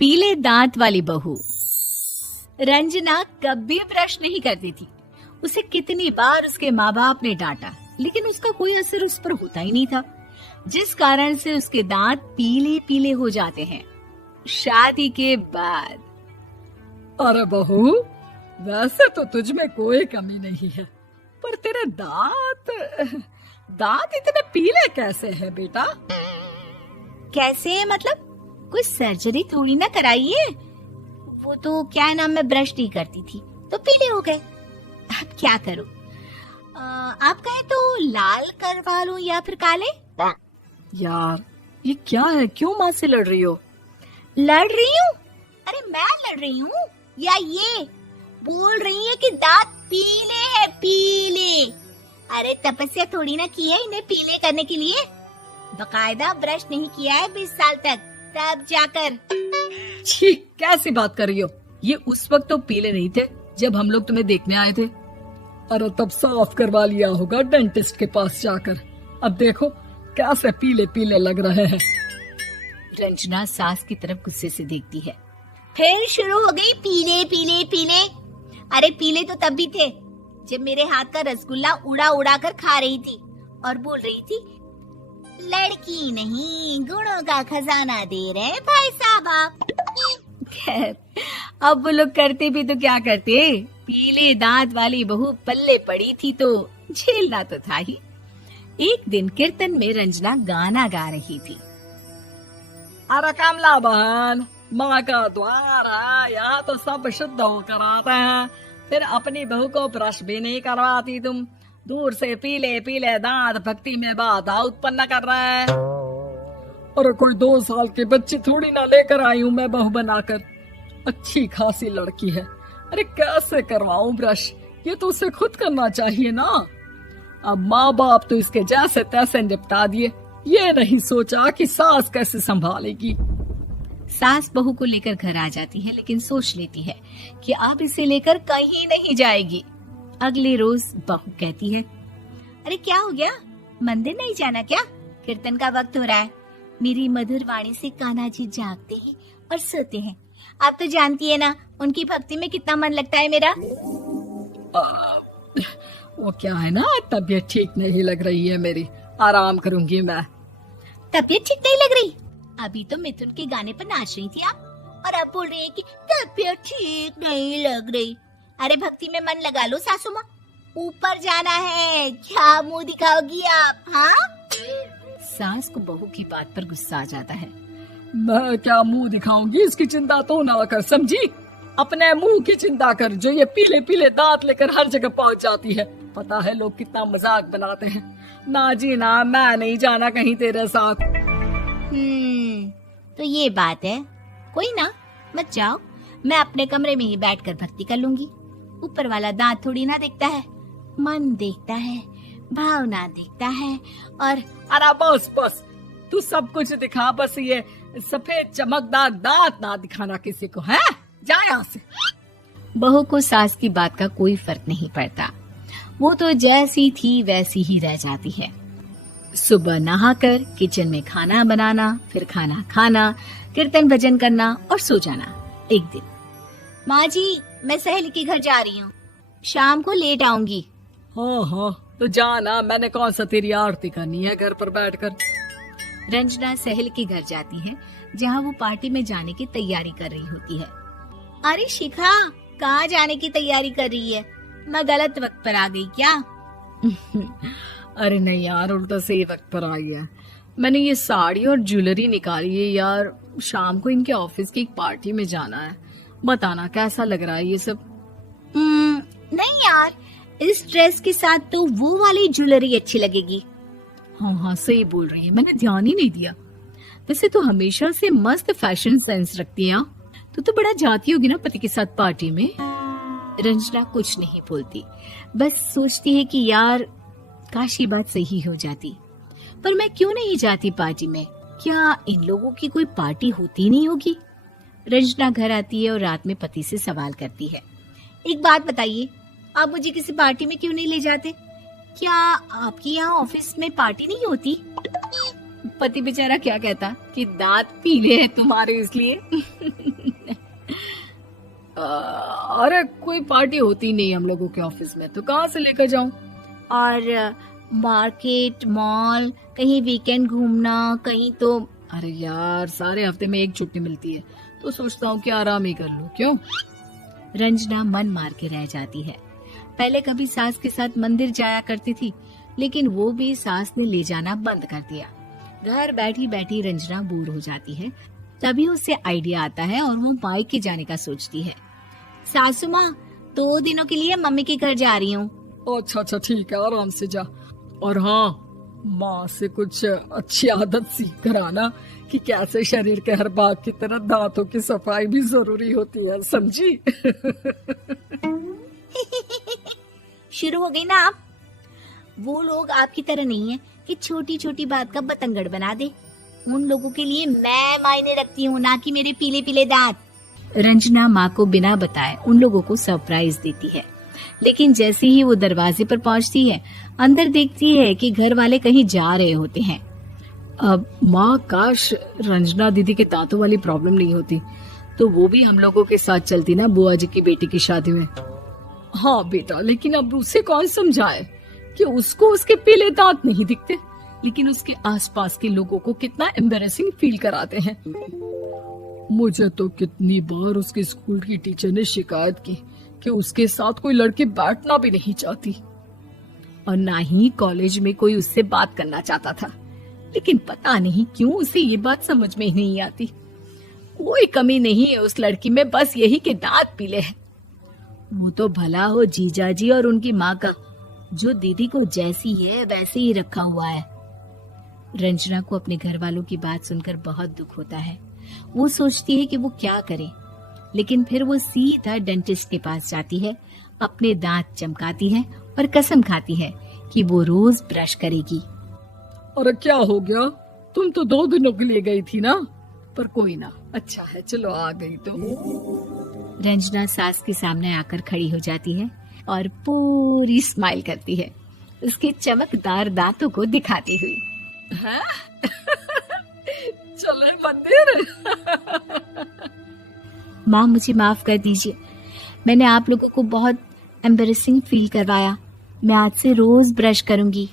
पीले दांत वाली बहू। रंजना कभी ब्रश नहीं करती थी। उसे कितनी बार उसके माँ बाप ने डांटा, लेकिन उसका कोई असर उस पर होता ही नहीं था, जिस कारण से उसके दांत पीले पीले हो जाते हैं। शादी के बाद। अरे बहू, वैसे तो तुझ में कोई कमी नहीं है, पर तेरे दांत इतने पीले कैसे हैं बेटा? कैसे मतलब? कोई सर्जरी थोड़ी ना कराइए। वो तो क्या नाम, मैं ब्रश नहीं करती थी तो पीले हो गए। अब क्या करूं? आप कहे तो लाल करवा लूं या फिर काले? यार ये क्या है, क्यों माँ से लड़ रही हो? लड़ रही हूँ? अरे मैं लड़ रही हूँ या ये बोल रही है कि दांत पीले हैं, पीले। अरे तपस्या थोड़ी ना की है इन्हें पीले करने के लिए। बकायदा ब्रश नहीं किया है 20 साल तक, तब जाकर। छी, कैसी बात कर रही हो? ये उस वक्त तो पीले नहीं थे जब हम लोग तुम्हें देखने आए थे। अरे तब साफ करवा लिया होगा डेंटिस्ट के पास जाकर। अब देखो कैसे पीले पीले लग रहे हैं। रंजना सास की तरफ गुस्से से देखती है। फिर शुरू हो गई पीले पीले पीले। अरे पीले तो तब भी थे जब मेरे हाथ का रसगुल्ला उड़ा उड़ा कर खा रही थी और बोल रही थी, लड़की नहीं गुणों का खजाना दे रहे भाई साहब आप। खैर, अब वो लोग करते भी तो क्या करते, पीले दांत वाली बहू पल्ले पड़ी थी तो झेलना तो था ही। एक दिन कीर्तन में रंजना गाना गा रही थी। अरे कमला बहन, माँ का द्वार है, यहाँ तो सब शुद्ध होकर आते हैं, फिर अपनी बहू को ब्रश भी नहीं करवाती तुम। दूर से पीले पीले दांत भक्ति में बाधा उत्पन्न कर रहे हैं। अरे कोई 2 साल के बच्चे थोड़ी ना लेकर आई हूँ मैं बहू बनाकर। अच्छी खासी लड़की है, अरे कैसे करवाऊं ब्रश? ये तो उसे खुद करना चाहिए ना। अब माँ बाप तो इसके जैसे तैसे निपटा दिए, ये नहीं सोचा कि सास कैसे संभालेगी। सास बहू को लेकर घर आ जाती है, लेकिन सोच लेती है कि अब इसे लेकर कहीं नहीं जाएगी। अगले रोज बहू कहती है, अरे क्या हो गया, मंदिर नहीं जाना क्या? कीर्तन का वक्त हो रहा है। मेरी मधुर वाणी से कान्हा जी जागते हैं और सोते हैं। आप तो जानती है ना उनकी भक्ति में कितना मन लगता है मेरा। वो क्या है ना, तबीयत ठीक नहीं लग रही है मेरी, आराम करूंगी मैं। तबीयत ठीक नहीं लग रही? अभी तो मिथुन के गाने पर नाच रही थी आप, और अब बोल रही है कि तबीयत ठीक नहीं लग रही। अरे भक्ति में मन लगा लो सासू माँ, ऊपर जाना है, क्या मुंह दिखाओगी आप? हाँ? सास को बहू की बात पर गुस्सा आ जाता है। मैं क्या मुंह दिखाऊंगी, इसकी चिंता तो ना कर, समझी? अपने मुंह की चिंता कर, जो ये पीले पीले दांत लेकर हर जगह पहुंच जाती है। पता है लोग कितना मजाक बनाते हैं। ना जी ना, मैं नहीं जाना कहीं तेरे साथ। तो ये बात है। कोई ना, मत जाओ, मैं अपने कमरे में ही बैठकर भक्ति कर लूंगी। ऊपर वाला दांत थोड़ी ना देखता है, मन देखता है, भावना देखता है। और अरे बस बस, तू सब कुछ दिखा, बस ये सफेद चमकदार दांत ना दिखाना किसी को, है? जा यहाँ से। बहू को सास की बात का कोई फर्क नहीं पड़ता, वो तो जैसी थी वैसी ही रह जाती है। सुबह नहाकर किचन में खाना बनाना, फिर खाना खाना, कीर्तन भजन करना और सो जाना। एक दिन, माँ जी मैं सहेली के घर जा रही हूँ, शाम को लेट आऊंगी। हाँ, तो जाना, मैंने कौन सा तेरी आरती करनी है घर पर बैठकर। रंजना सहेली के घर जाती है, जहाँ वो पार्टी में जाने की तैयारी कर रही होती है। अरे शिखा, कहाँ जाने की तैयारी कर रही है? मैं गलत वक्त पर आ गई क्या? अरे नहीं यार, उल्टा सही वक्त पर आ गया। मैंने ये साड़ी और ज्वेलरी निकाली है यार, शाम को इनके ऑफिस की एक पार्टी में जाना है। बताना कैसा लग रहा है ये सब? नहीं यार, इस ड्रेस के साथ तो वो वाली ज्वेलरी अच्छी लगेगी। हाँ, सही बोल रही है, मैंने ध्यान ही नहीं दिया। वैसे तो हमेशा से मस्त फैशन सेंस रखती है। तो बड़ा जाती होगी ना पति के साथ पार्टी में। रंजना कुछ नहीं बोलती, बस सोचती है कि यार काश ये बात सही हो जाती, पर मैं क्यों नहीं जाती पार्टी में? क्या इन लोगों की कोई पार्टी होती नहीं होगी? रंजना घर आती है और रात में पति से सवाल करती है, एक बात बताइए, आप मुझे किसी पार्टी में क्यों नहीं ले जाते? क्या आपके यहाँ ऑफिस में पार्टी नहीं होती? पति बेचारा क्या कहता कि दांत पीले हैं तुम्हारे इसलिए। अरे कोई पार्टी होती नहीं हम लोगों के ऑफिस में, तो कहाँ से लेकर जाऊं? और मार्केट, मॉल, कहीं वीकेंड घूमना, कहीं तो। अरे यार सारे हफ्ते में एक छुट्टी मिलती है, तो सोचता हूँ कि आराम ही कर लूं। क्यों? रंजना मन मार के रह जाती है। पहले कभी सास के साथ मंदिर जाया करती थी, लेकिन वो भी सास ने ले जाना बंद कर दिया। घर बैठी बैठी रंजना बोर हो जाती है। तभी उसे आइडिया आता है और वो मायके जाने का सोचती है। सासू माँ, 2 दिनों के लिए मम्मी के घर जा रही हूँ। अच्छा ठीक है, आराम से जा। और हाँ, माँ से कुछ अच्छी आदत सीख कर आना कि कैसे शरीर के हर भाग की तरह दांतों की सफाई भी जरूरी होती है, समझी? शुरू हो गई ना आप। वो लोग आपकी तरह नहीं है कि छोटी छोटी बात का बतंगड़ बना दे। उन लोगों के लिए मैं मायने रखती हूँ, ना कि मेरे पीले पीले दांत। रंजना माँ को बिना बताए उन लोगों को सरप्राइज देती है, लेकिन जैसे ही वो दरवाजे पर पहुँचती है, अंदर देखती है कि घर वाले कहीं जा रहे होते हैं। अब माँ, काश रंजना दीदी के दांतों वाली प्रॉब्लम नहीं होती, तो वो भी हम लोगों के साथ चलती ना बुआ जी की बेटी की शादी में। हाँ बेटा, लेकिन अब उसे कौन समझाए कि उसको उसके पीले दांत नहीं दिखते, लेकिन उसके आसपास के लोगों को कितना एम्बैरेसिंग फील कराते हैं। मुझे तो कितनी बार उसके स्कूल की टीचर ने शिकायत की कि उसके साथ कोई लड़की बैठना भी नहीं चाहती, और ना ही कॉलेज में कोई उससे बात करना चाहता था। लेकिन पता नहीं क्यों उसे ये बात समझ में ही नहीं आती। कोई कमी नहीं है उस लड़की में, बस यही कि दांत पीले हैं। वो तो भला हो जीजा जी और उनकी माँ का, जो दीदी को जैसी है वैसे ही रखा हुआ है। रंजना को अपने घर वालों की बात सुनकर बहुत दुख होता है। वो सोचती है कि वो क्या करे, लेकिन फिर वो सीधा डेंटिस्ट के पास जाती है, अपने दांत चमकाती है और कसम खाती है कि वो रोज ब्रश करेगी। अरे क्या हो गया? तुम तो 2 दिनों के लिए गई थी ना, पर कोई ना, अच्छा है, चलो आ गई तो। रंजना सास के सामने आकर खड़ी हो जाती है और पूरी स्माइल करती है, उसके चमकदार दांतों को दिखाती हुई। हैं? चले मंदिर? माँ, मुझे माफ कर दीजिए, मैंने आप लोगों को बहुत एम्बैरेसिंग फील करवाया। मैं आज से रोज ब्रश करूंगी।